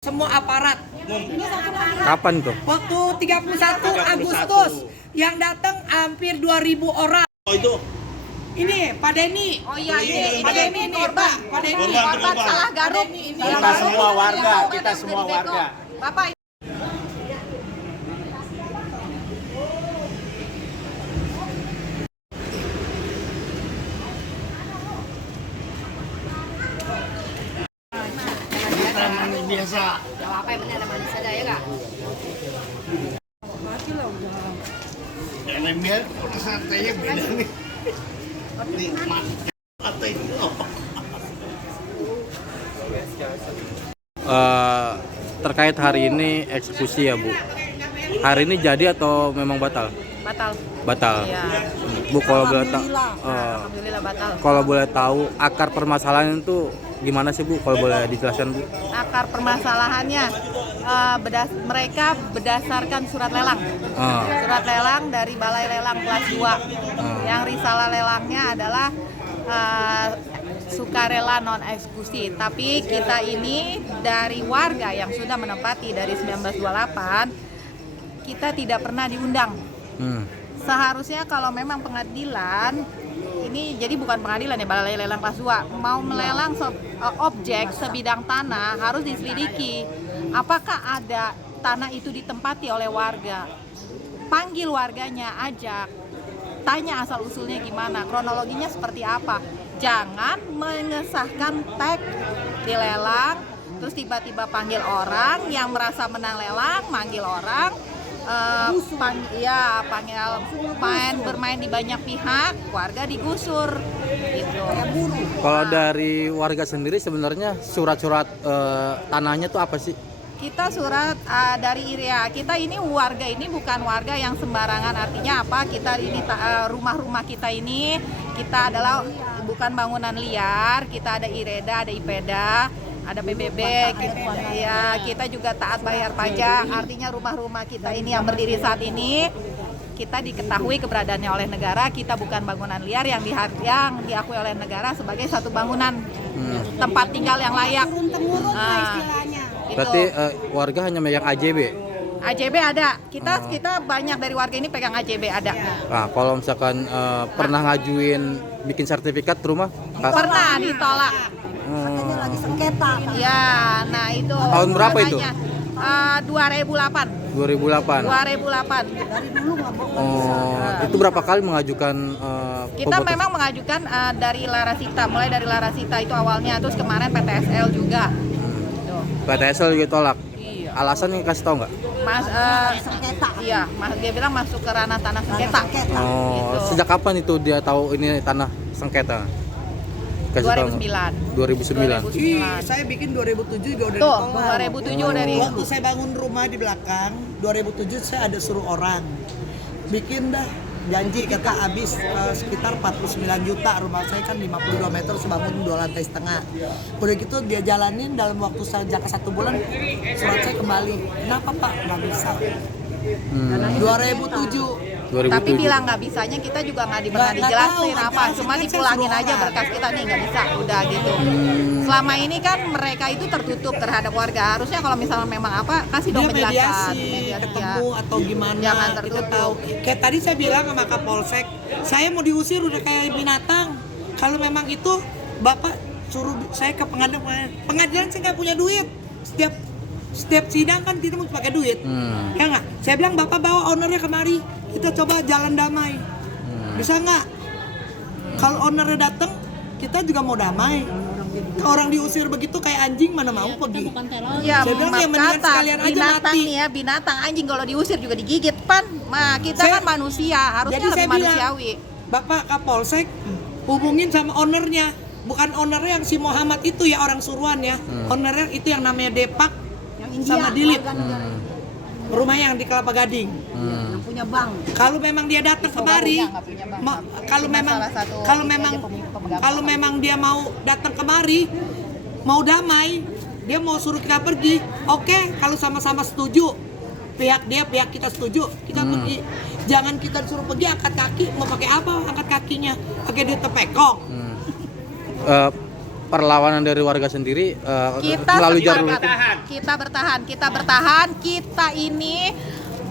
Semua aparat. Kapan tuh? Waktu 31 Agustus yang datang hampir 2.000 orang. Oh itu Ini Pak Denny. Oh iya ini Pak Denny ini korban. Pak Denny. korban salah garuk. Kita semua warga, kita semua warga. Bapak kita manis biasa. kalau apa yang benar manis ada ya kak? Jangan biar santainya beda nih. Nikmat atau itu apa? Terkait hari ini eksekusi ya Bu. Hari ini jadi atau memang batal? Batal. Batal. Iya. Bu kalau boleh Alhamdulillah batal. kalau boleh tahu akar permasalahan itu gimana sih Bu? Kalau boleh dijelaskan Bu? Akar permasalahannya mereka berdasarkan surat lelang. Surat lelang dari Balai Lelang kelas 2. Yang risalah lelangnya adalah sukarela non eksekusi. Tapi kita ini dari warga yang sudah menempati dari 1928 kita tidak pernah diundang. Seharusnya kalau memang pengadilan ini jadi bukan pengadilan ya, Balai Lelang kelas 2 mau melelang objek sebidang tanah harus diselidiki apakah ada tanah itu ditempati oleh warga. Panggil warganya, ajak, tanya asal usulnya gimana, kronologinya seperti apa. Jangan mengesahkan teks di lelang terus tiba-tiba panggil orang yang merasa menang lelang, manggil orang bermain di banyak pihak, warga digusur gitu. Kalau dari warga sendiri sebenarnya surat-surat tanahnya tuh apa sih? Kita surat dari IREA. Kita ini warga ini bukan warga yang sembarangan. Artinya apa? Kita ini rumah-rumah kita ini kita adalah bukan bangunan liar. Kita ada IREDA, ada IPEDA, ada PBB, kita juga taat bayar pajak. Artinya rumah-rumah kita ini yang berdiri saat ini kita diketahui keberadaannya oleh negara. Kita bukan bangunan liar yang diakui oleh negara sebagai satu bangunan tempat tinggal yang layak. Berarti warga hanya megang AJB? AJB ada. Kita banyak dari warga ini pegang AJB ada. Nah, kalau misalkan pernah ngajuin bikin sertifikat rumah? Pernah ditolak. Katanya lagi sengketa. Ya, nah itu. Tahun berapa itu? 2008. 2008. 2008. Dari dulu nggak bohong. Itu berapa kali mengajukan Kita memang mengajukan dari Larasita, mulai dari Larasita itu awalnya, terus kemarin PTSL juga. PTSL juga tolak? Iya. Alasannya kasih tau nggak? Sengketa. Iya, dia bilang masuk ke ranah tanah sengketa. Oh, Gitu. sejak kapan itu dia tahu ini tanah sengketa? Kasih tahu nggak? 2009. 2009. Saya bikin 2007 juga udah Tuh, ditolak. 2007 dari Waktu saya bangun rumah di belakang, 2007 saya ada suruh orang bikin dah janji kata habis sekitar 49 juta, rumah saya kan 52 meter sebangun 2 lantai setengah. Udah gitu dia jalanin dalam waktu jangka 1 bulan surat saya kembali. Kenapa Pak? Nggak bisa. 2007. Tapi bilang nggak bisanya kita juga nggak pernah dijelasin apa, cuma dipulangin aja berkas kita nih nggak bisa, udah gitu. Selama ini kan mereka itu tertutup terhadap warga. Harusnya kalau misalnya memang apa kasih dong Dia penjelasan, mediasi, ketemu atau gimana, Jangan kita tertutup. tahu. Kayak tadi saya bilang sama Kapolsek, saya mau diusir udah kayak binatang. Kalau memang itu Bapak suruh saya ke pengadilan saya nggak punya duit. Setiap sidang kan kita mesti pakai duit, ya nggak? Saya bilang Bapak bawa ownernya kemari, kita coba jalan damai, bisa nggak? Kalau ownernya datang, kita juga mau damai. Orang diusir begitu kayak anjing mana mau pergi? Ya, Saya bilang ya mendingan kata sekalian aja binatang mati. nih ya, binatang anjing kalau diusir juga digigit pan. Nah, kita Saya- kan manusia, harusnya Jadi lebih saya bilang, manusiawi. Bapak Kapolsek hubungin sama ownernya, bukan ownernya yang si Muhammad itu ya orang suruhan ya, ownernya itu yang namanya Depak sama Dilip, rumah yang di Kelapa Gading. Yang punya bank. Kalau memang dia datang kemari, kalau memang dia mau datang kemari, mau damai, dia mau suruh kita pergi, oke. Kalau sama-sama setuju, pihak kita setuju, kita pergi. Jangan kita suruh pergi angkat kaki, mau pakai apa angkat kakinya? Pakai duit tepekong. perlawanan dari warga sendiri Kita melalui jalur sepakat. Kita bertahan, kita ini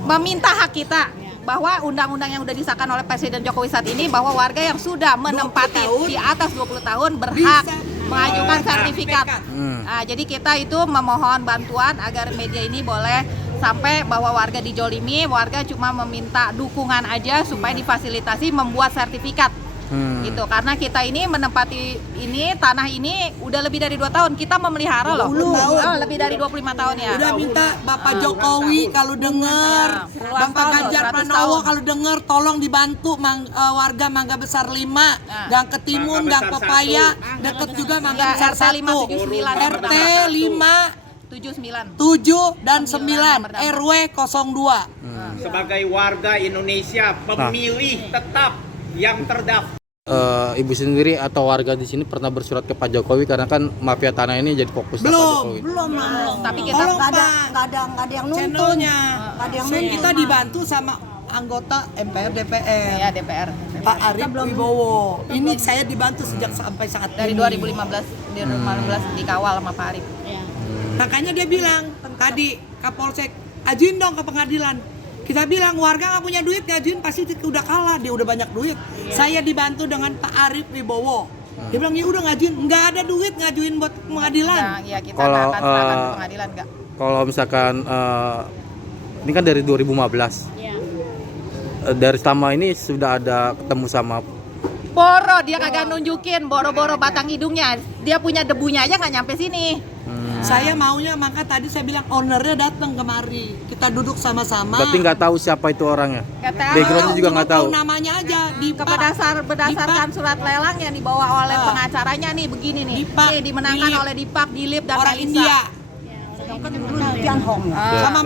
meminta hak kita bahwa undang-undang yang sudah disahkan oleh Presiden Jokowi saat ini bahwa warga yang sudah menempati 20 tahun, di atas 20 tahun berhak bisa mengajukan sertifikat. Hmm. Nah, jadi kita itu memohon bantuan agar media ini boleh sampai bahwa warga dijolimi, warga cuma meminta dukungan aja supaya difasilitasi membuat sertifikat. Gitu, karena kita ini menempati ini tanah ini udah lebih dari 2 tahun, kita memelihara loh. 20 tahun. Oh, lebih dari 25 tahun ya. Udah minta Bapak Jokowi kalau denger, Puluhan Bapak tahun, Ganjar 100 Pranowo tahun. kalau denger tolong dibantu warga Mangga Besar 5, Gang Ketimun, Gang Pepaya, deket juga Mangga Ya, Besar RT 1, 579 RT 5, 79. 7 dan 9, RW 02. Sebagai warga Indonesia, pemilih tetap yang terdaftar. Ibu sendiri atau warga di sini pernah bersurat ke Pak Jokowi karena kan mafia tanah ini jadi fokus Pak Jokowi. Belum lah. Tapi kita Tolong, Nggak ada, Pak. nggak ada yang nuntun. Channelnya. Nggak ada yang nuntun. Kita dibantu sama anggota MPR DPR. ya DPR Pak Arief Wibowo. Ini saya dibantu sejak sampai saat dari ini. 2015 dikawal sama Pak Arief. Makanya dia bilang tadi Kapolsek, ajuin dong ke pengadilan. Kita bilang warga nggak punya duit, ngajuin pasti udah kalah, dia udah banyak duit. Saya dibantu dengan Pak Arief Wibowo. Dia bilang ya udah ngajuin, nggak ada duit ngajuin buat pengadilan. Nah, ya kita Kalau, nggak akan serahkan ke pengadilan nggak. Kalau misalkan ini kan dari 2015. Dari selama ini sudah ada ketemu sama Boro dia kagak nunjukin, boro-boro batang hidungnya. Dia punya debunya aja nggak nyampe sini. Saya maunya, maka tadi saya bilang ownernya datang kemari. Kita duduk sama-sama. berarti nggak tahu siapa itu orangnya. Nggak tahu. Backgroundnya juga Cuma nggak tahu. namanya aja. Dipa. Berdasarkan surat lelang yang dibawa oleh pengacaranya nih begini nih. Dipak, Nih dimenangkan Dilip. oleh Dipak, Dilip dan Orang Melisa. India. Kan dulu di Tianhong ya. Sama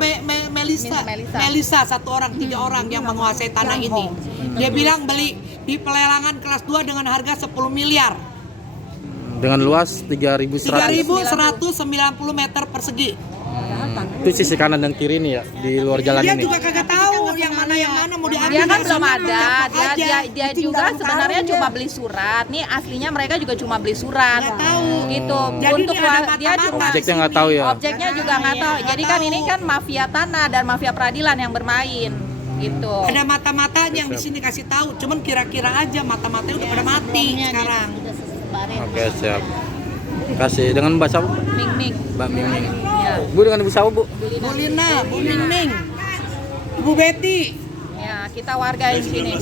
Melisa. Melisa. Melisa 1 orang, 3 orang yang menguasai tanah ini. Dia bilang beli di pelelangan kelas 2 dengan harga 10 miliar. Dengan luas 3.100. 3.190 meter persegi. Itu sisi kanan dan kiri nih ya di luar jalan Dia ini. juga kagak tahu yang mana mau diambil. Dia kan dari belum sana, ada. campur aja. Dia juga sebenarnya cuma beli surat. Nih aslinya mereka juga cuma beli surat. Nggak tahu. Gitu. Jadi Untuk dia ada dia mata-mata. cuma Objeknya nggak tahu ya. objeknya juga nggak tahu. Jadi kan ini kan mafia tanah dan mafia peradilan yang bermain. Gitu. Ada mata-matanya yang di sini kasih tahu. Cuman kira-kira aja mata-matanya udah pada mati sekarang. Oke, siap. Kasih dengan Mbak siapa? Ming Ming. Mbak Miming. Ya. Bu dengan Ibu siapa, Bu? Bu Lina, Bu Ming Ming, Bu Betty. Ya, kita warga di sini.